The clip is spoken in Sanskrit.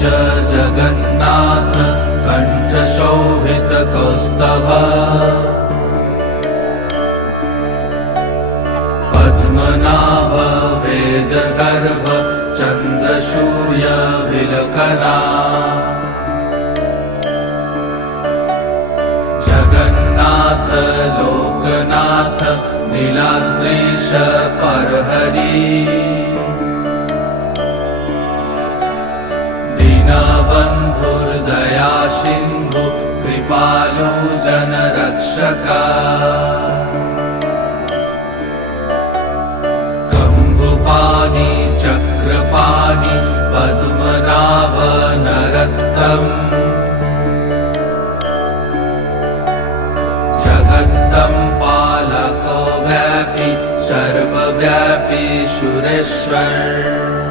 जगन्नाथ कण्ठशोभितकौस्तभ पद्मनाभ वेदगर्भ चन्द्रसूर्यविलकरा जगन्नाथ लोकनाथ नीलाद्रीश परहरि दीनबन्धुर्दया सिन्धु कृपालु जनरक्षका कम्बुपाणि चक्रपाणि पद्मनाभ नरत्तम् जगत्तं पालको व्यापी सर्वव्यापी सुरेश्वर